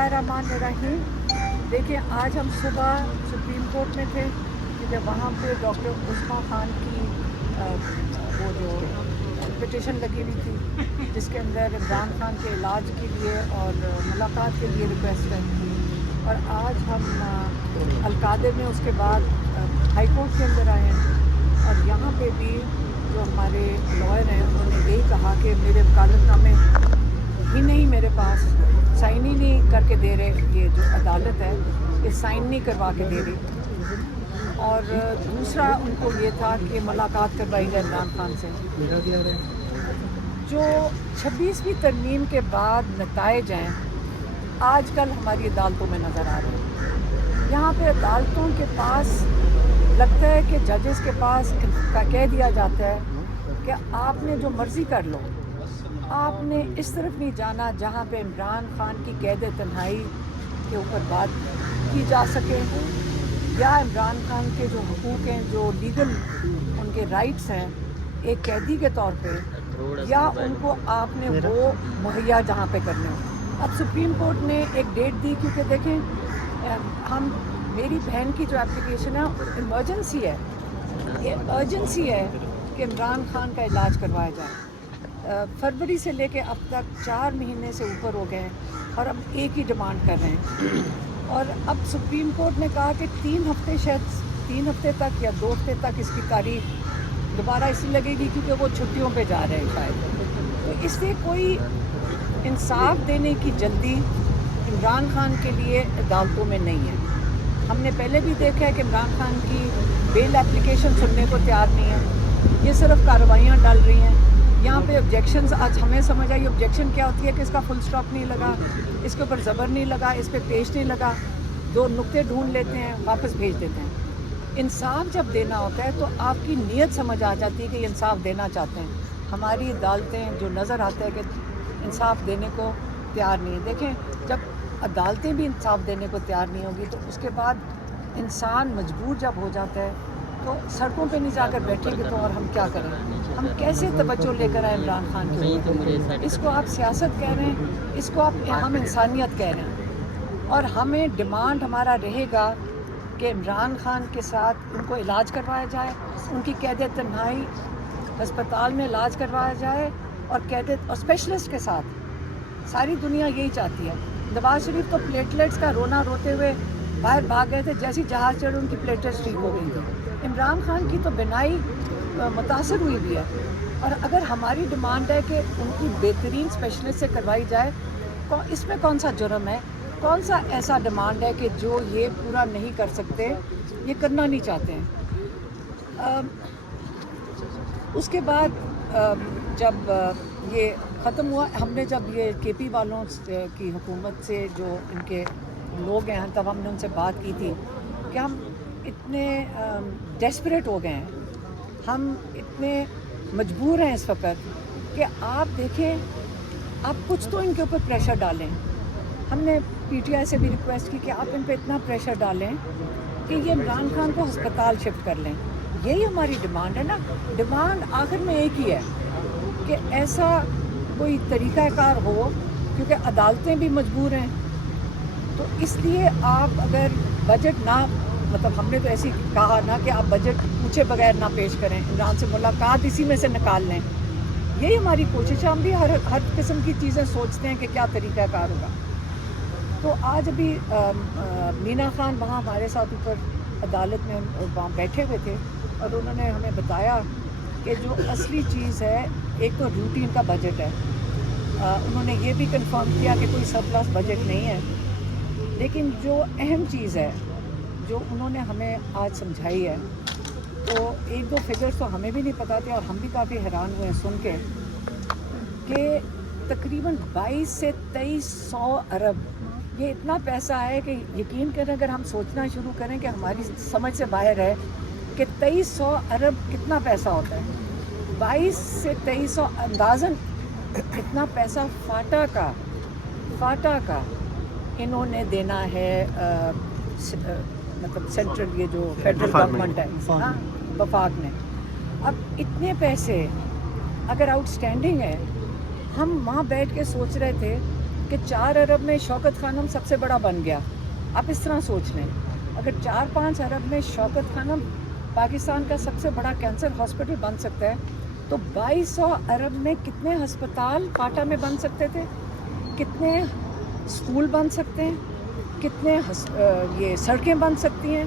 बिस्मिल्लाहिर्रहमानिर्रहीम। देखिए, आज हम सुबह सुप्रीम कोर्ट में थे कि जब वहाँ पे डॉक्टर उस्मा खान की वो जो पिटिशन लगी हुई थी जिसके अंदर इमरान खान के इलाज के लिए और मुलाकात के लिए रिक्वेस्ट थी, और आज हम अलकादे में उसके बाद हाई कोर्ट के अंदर आए हैं, और यहाँ पे भी जो हमारे लॉयर हैं उन्होंने यही कहा कि मेरे वकालतनामे ही नहीं मेरे पास, साइन ही नहीं करके दे रहे, ये जो अदालत है ये साइन नहीं करवा के दे रही, और दूसरा उनको ये था कि मुलाकात करवाई जाए इमरान खान से। जो 26वीं तरमीम के बाद नताइज हैं आजकल हमारी अदालतों में नज़र आ रहे हैं। यहाँ पे अदालतों के पास लगता है कि जजेस के पास का कह दिया जाता है कि आपने जो मर्ज़ी कर लो, आपने इस तरफ नहीं जाना जहाँ पे इमरान खान की कैद तन्हाई के ऊपर बात की जा सके, या इमरान खान के जो हकूक़ हैं, जो लीगल उनके राइट्स हैं एक कैदी के तौर पे, या उनको आपने वो मुहैया जहाँ पे करने हो। अब सुप्रीम कोर्ट ने एक डेट दी, क्योंकि देखें हम मेरी बहन की जो एप्लीकेशन है इमरजेंसी है, ये अर्जेंसी है कि इमरान खान का इलाज करवाया जाए। फरवरी से लेके अब तक 4 महीने से ऊपर हो गए हैं और हम एक ही डिमांड कर रहे हैं, और अब सुप्रीम कोर्ट ने कहा कि 3 हफ्ते, शायद 3 हफ्ते तक या 2 हफ्ते तक इसकी तारीख दोबारा इसलिए लगेगी क्योंकि वो छुट्टियों पे जा रहे हैं शायद। तो इससे कोई इंसाफ देने की जल्दी इमरान खान के लिए अदालतों में नहीं है। हमने पहले भी देखा है कि इमरान खान की बेल एप्लीकेशन सुनने को तैयार नहीं है, ये सिर्फ कार्रवाइयाँ डाल रही हैं। यहाँ पे ऑब्जेक्शंस, आज हमें समझ आई ऑब्जेक्शन क्या होती है कि इसका फुल स्टॉप नहीं लगा, इसके ऊपर ज़बर नहीं लगा, इस पर पेश नहीं लगा, 2 नुक्ते ढूंढ लेते हैं, वापस भेज देते हैं। इंसाफ जब देना होता है तो आपकी नीयत समझ आ जाती है कि इंसाफ देना चाहते हैं। हमारी अदालतें जो नज़र आता है कि इंसाफ देने को तैयार नहीं है। देखें, जब अदालतें भी इंसाफ देने को तैयार नहीं होगी तो उसके बाद इंसान मजबूर जब हो जाता है तो सड़कों पे नहीं जाकर बैठेंगे तो और हम क्या करें? हम कैसे तवज्जो लेकर आए इमरान खान के ऊपर? इसको आप सियासत कह रहे हैं, इसको हम इंसानियत कह रहे हैं, और हमें डिमांड हमारा रहेगा कि इमरान खान के साथ उनको इलाज करवाया जाए, उनकी कैद तन्हाई अस्पताल में इलाज करवाया जाए, और कैद और स्पेशलिस्ट के साथ। सारी दुनिया यही चाहती है। नवाज शरीफ तो प्लेटलेट्स का रोना रोते हुए बाहर भाग गए थे, जैसी जहाज़ चढ़े उनकी प्लेटलेट्स ठीक हो गई थी। इमरान खान की तो बिनाई मुतासर हुई भी है, और अगर हमारी डिमांड है कि उनकी बेहतरीन स्पेशलिस्ट से करवाई जाए तो इसमें कौन सा जुर्म है? कौन सा ऐसा डिमांड है कि जो ये पूरा नहीं कर सकते, ये करना नहीं चाहते हैं? उसके बाद जब ये ख़त्म हुआ, हमने जब ये केपी वालों की हुकूमत से जो इनके लोग हैं तब हमने उनसे बात की थी कि हम इतने डेस्परेट हो गए हैं, हम इतने मजबूर हैं इस वक्त कि आप देखें, आप कुछ तो इनके ऊपर प्रेशर डालें। हमने पीटीआई से भी रिक्वेस्ट की कि आप इन पे इतना प्रेशर डालें कि ये इमरान खान को अस्पताल शिफ्ट कर लें। यही हमारी डिमांड है ना। डिमांड आखिर में एक ही है कि ऐसा कोई तरीक़ाकार हो, क्योंकि अदालतें भी मजबूर हैं। तो इसलिए आप अगर बजट ना, मतलब हमने तो ऐसे कहा ना कि आप बजट पूछे बगैर ना पेश करें, इमरान से मुलाकात इसी में से निकाल लें। यही हमारी कोशिश है। हम भी हर किस्म की चीज़ें सोचते हैं कि क्या तरीक़ाकार होगा। तो आज अभी मीना खान वहाँ हमारे साथ ऊपर अदालत में वहाँ बैठे हुए थे, और उन्होंने हमें बताया कि जो असली चीज़ है, एक तो रूटीन का बजट है। उन्होंने ये भी कंफर्म किया कि कोई सरप्लस बजट नहीं है, लेकिन जो अहम चीज़ है जो उन्होंने हमें आज समझाई है, तो 1-2 फिगर्स तो हमें भी नहीं पता थे, और हम भी काफ़ी हैरान हुए सुन के कि तकरीबन 22 से 2300 अरब, ये इतना पैसा है कि यकीन करें, अगर हम सोचना शुरू करें कि हमारी समझ से बाहर है कि 2300 अरब कितना पैसा होता है। 22 से 2300 अंदाज़न इतना पैसा फाटा का इन्होंने देना है, मतलब सेंट्रल, ये जो फेडरल गवर्नमेंट है, हाँ, वफाक ने। अब इतने पैसे अगर आउटस्टैंडिंग है, हम वहाँ बैठ के सोच रहे थे کہ 4 अरब में शौकत खानम सबसे बड़ा बन गया। आप इस तरह सोच लें, अगर 4-5 अरब में शौकत खानम पाकिस्तान का सबसे बड़ा कैंसर हॉस्पिटल बन सकता है, तो 2200 अरब में कितने अस्पताल फाटा में बन सकते थे, कितने स्कूल बन सकते हैं, कितने ये सड़कें बन सकती हैं,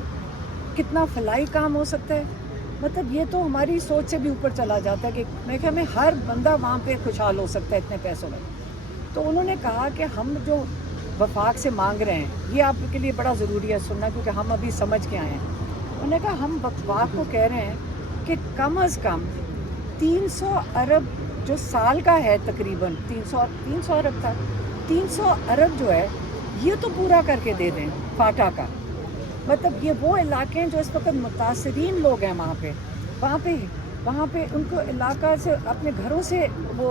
कितना फलाई काम हो सकता है। मतलब ये तो हमारी सोच से भी ऊपर चला जाता है कि मैं क्या में हर बंदा वहाँ पे खुशहाल हो सकता है इतने पैसों में। तो उन्होंने कहा कि हम जो वफाक से मांग रहे हैं, ये आपके लिए बड़ा ज़रूरी है सुनना, क्योंकि हम अभी समझ के आए हैं। उन्होंने कहा हम वफाक को कह रहे हैं कि कम अज़ कम 300 अरब जो साल का है, तकरीबन 300 अरब था, 300 अरब जो है ये तो पूरा करके दे दें फाटा का। मतलब ये वो इलाके हैं जो इस वक्त मुतासरीन लोग हैं वहाँ पे उनको इलाका से अपने घरों से वो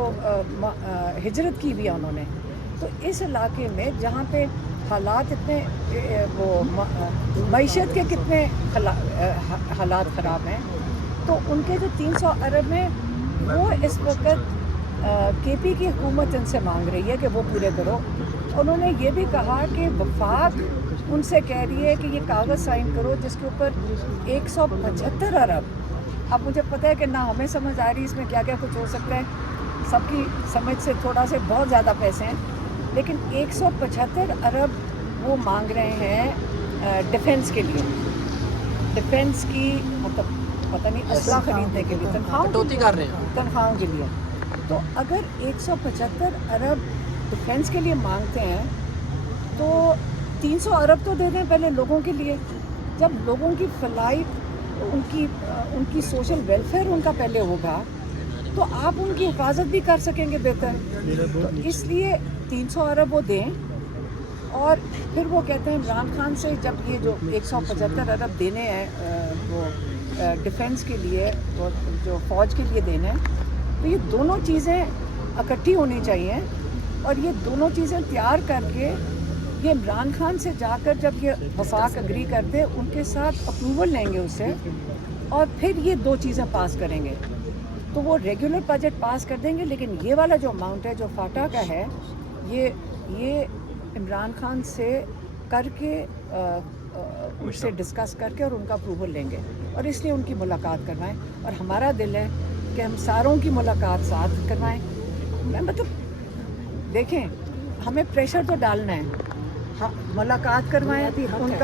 हिजरत की हुई है उन्होंने। तो इस इलाके में जहाँ पे हालात इतने वो मईशत के कितने हालात ख़राब हैं, तो उनके जो 300 अरब में वो इस वक्त केपी की हुकूमत इनसे मांग रही है कि वो पूरे करो। उन्होंने ये भी कहा कि वफाक उनसे कह रही है कि ये कागज़ साइन करो जिसके ऊपर 175 अरब, अब मुझे पता है कि ना हमें समझ आ रही इसमें क्या क्या कुछ हो सकता है, सबकी समझ से थोड़ा से बहुत ज़्यादा पैसे हैं, लेकिन 175 अरब वो मांग रहे हैं डिफेंस के लिए, डिफेंस की मतलब पता नहीं असला खरीदने के लिए, तनख्वाहों के लिए। तो अगर 175 अरब डिफेंस के लिए मांगते हैं तो 300 अरब तो दे दें पहले लोगों के लिए। जब लोगों की फलाई, उनकी सोशल वेलफेयर उनका पहले होगा तो आप उनकी हिफाजत भी कर सकेंगे बेहतर। तो इसलिए 300 अरब वो दें, और फिर वो कहते हैं इमरान खान से जब ये जो 175 अरब देने हैं वो डिफेंस के लिए और जो फ़ौज के लिए देने हैं, तो ये दोनों चीज़ें इकट्ठी होनी चाहिए, और ये दोनों चीज़ें तैयार करके ये इमरान खान से जाकर जब ये वफाक एग्री कर दे, उनके साथ अप्रूवल लेंगे उससे, और फिर ये दो चीज़ें पास करेंगे तो वो रेगुलर बजट पास कर देंगे। लेकिन ये वाला जो अमाउंट है जो फाटा का है, ये इमरान खान से करके उससे डिस्कस करके और उनका अप्रूवल लेंगे, और इसलिए उनकी मुलाकात करवाएं। और हमारा दिल है कि हम सारों की मुलाकात साथ करवाएं। मैं मतलब देखें, हमें प्रेशर तो डालना है, हाँ मुलाकात करवाएं,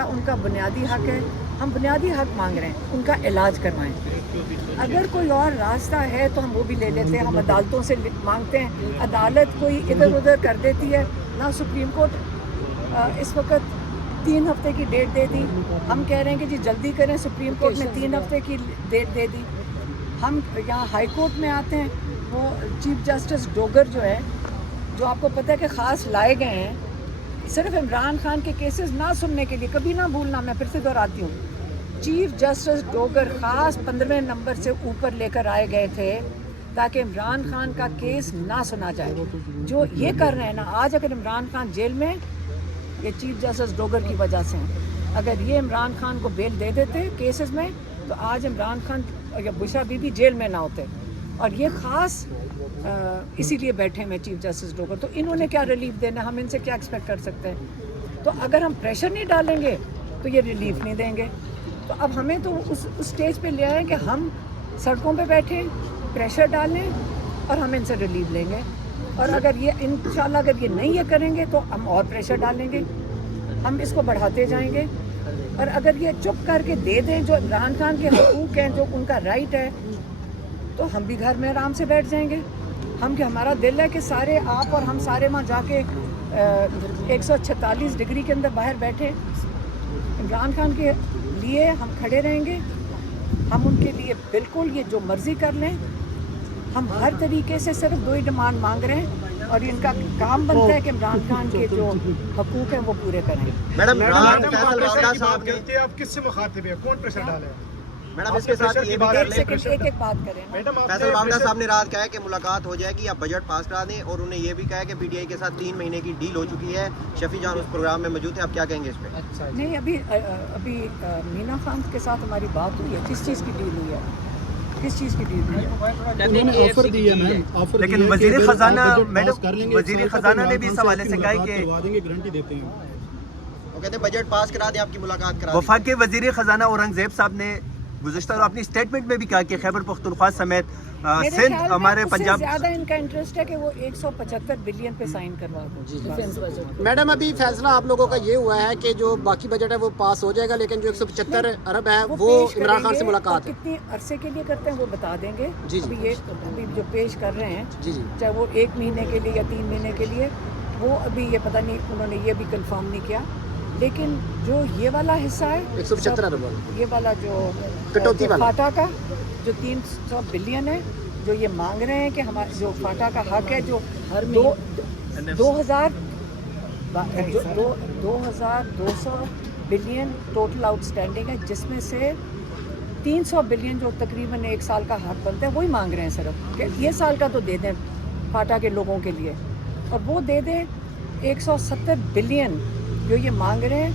उनका बुनियादी हक है, हम बुनियादी हक मांग रहे हैं, उनका इलाज करवाएं। अगर कोई और रास्ता है तो हम वो भी ले लेते हैं, हम अदालतों से मांगते हैं, अदालत कोई इधर उधर कर देती है ना। सुप्रीम कोर्ट इस वक्त 3 हफ्ते की डेट दे दी, हम कह रहे हैं कि जी जल्दी करें, सुप्रीम कोर्ट ने 3 हफ्ते की डेट दे दी। हम यहाँ हाई कोर्ट में आते हैं, वो चीफ जस्टिस डोगर जो है, जो आपको पता है कि ख़ास लाए गए हैं सिर्फ इमरान खान के केसेस ना सुनने के लिए, कभी ना भूलना, मैं फिर से दोहराती हूँ, चीफ जस्टिस डोगर ख़ास 15वें नंबर से ऊपर लेकर आए गए थे ताकि इमरान खान का केस ना सुना जाए। जो ये कर रहे हैं ना, आज अगर इमरान खान जेल में, ये चीफ जस्टिस डोगर की वजह से हैं। अगर ये इमरान खान को बेल दे देते केसेस में, तो आज इमरान खान या बुशरा बीबी जेल में ना होते। और ये ख़ास इसीलिए बैठे हैं चीफ जस्टिस डोगर। तो इन्होंने क्या रिलीफ देना, हम इनसे क्या एक्सपेक्ट कर सकते हैं? तो अगर हम प्रेशर नहीं डालेंगे तो ये रिलीफ नहीं देंगे। तो अब हमें तो उस स्टेज पे ले आए कि हम सड़कों पे बैठें, प्रेशर डालें, और हम इनसे रिलीफ लेंगे। और अगर ये इंशाल्लाह अगर ये नहीं ये करेंगे तो हम और प्रेशर डालेंगे, हम इसको बढ़ाते जाएंगे। और अगर ये चुप करके दे दें जो इमरान खान के हकूक़ हैं, जो उनका राइट है, तो हम भी घर में आराम से बैठ जाएंगे। हम कि हमारा दिल है कि सारे आप और हम सारे वहाँ जाके 146 डिग्री के अंदर बाहर बैठे, इमरान खान के लिए हम खड़े रहेंगे। हम उनके लिए बिल्कुल ये जो मर्ज़ी कर लें, हम हर तरीके से सिर्फ 2 ही डिमांड मांग रहे हैं, और इनका काम बनता है कि इमरान खान के जो हकूक़ हैं वो पूरे करें। मैडम आप किससे मुखातिब हैं, कौन प्रेशर डाले? मैडम इसके साथ ये भी एक बात करें। फैसल मामला साहब ने रात कहा है कि मुलाकात हो जाएगी, आप बजट पास करा दें, और उन्हें ये भी कहा है कि पीटीआई के साथ 3 महीने की डील हो चुकी है। शफी जान उस प्रोग्राम में मौजूद है, आप क्या कहेंगे इस पे? नहीं, अभी मीना खान के साथ हमारी बात हुई है। किस चीज़ की डील हुई है? किस चीज़ की डील है? उन्होंने ऑफर दी है मैम, ऑफर लेकिन दिया है कि वजीर अगर खजाना आप बजट मैडम, पास कर लेंगे वजीर इस साल का, खजाना तो ने भी इस इमरान खान हवाले से कहा है मुलाकात कि करवा देंगे, गारंटी देते हैं। वो कहते हैं बजट पास करा दें, आपकी मुलाकात करा दें। वफाक के वजीर खजाना औरंगजेब साहब ने गुज़श्ता अपनी स्टेटमेंट में भी कहा कि खैबर पख्तूनख्वा समेत मेरे सिंध ख्याल में हमारे उससे पंजाब ज़्यादा इनका इंटरेस्ट है कि वो 175 बिलियन पे साइन करवा दो डिफेंस बजट। मैडम अभी फैसला आप लोगों का ये हुआ है कि जो बाकी बजट है वो पास हो जाएगा, लेकिन जो 175 अरब है वो पेश इमरान खान करेंगे से मुलाकात और है। कितनी अरसे के लिए करते हैं वो बता देंगे। जी, जी। अभी जो पेश कर रहे हैं, जी जी चाहे वो 1 महीने के लिए या 3 महीने के लिए, वो अभी ये पता नहीं, उन्होंने ये भी कंफर्म नहीं किया। लेकिन जो ये वाला हिस्सा है 175 अरब वाला। ये वाला जो कटौती वाला। फाटा का जो 300 बिलियन है, जो ये मांग रहे हैं कि हमारे जो फाटा का हक है, जो 2200 बिलियन टोटल आउटस्टैंडिंग है, जिसमें से 300 बिलियन जो तकरीबन 1 साल का हक बनता है वही मांग रहे हैं सिर्फ कि ये साल का तो दे दें फाटा के लोगों के लिए, और वो दे दें 170 बिलियन जो ये मांग रहे हैं,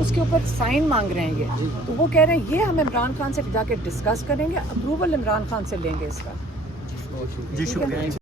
उसके ऊपर साइन मांग रहे हैं ये। तो वो कह रहे हैं ये हम इमरान खान से जाके डिस्कस करेंगे, अप्रूवल इमरान खान से लेंगे इसका। जी शुक्रिया।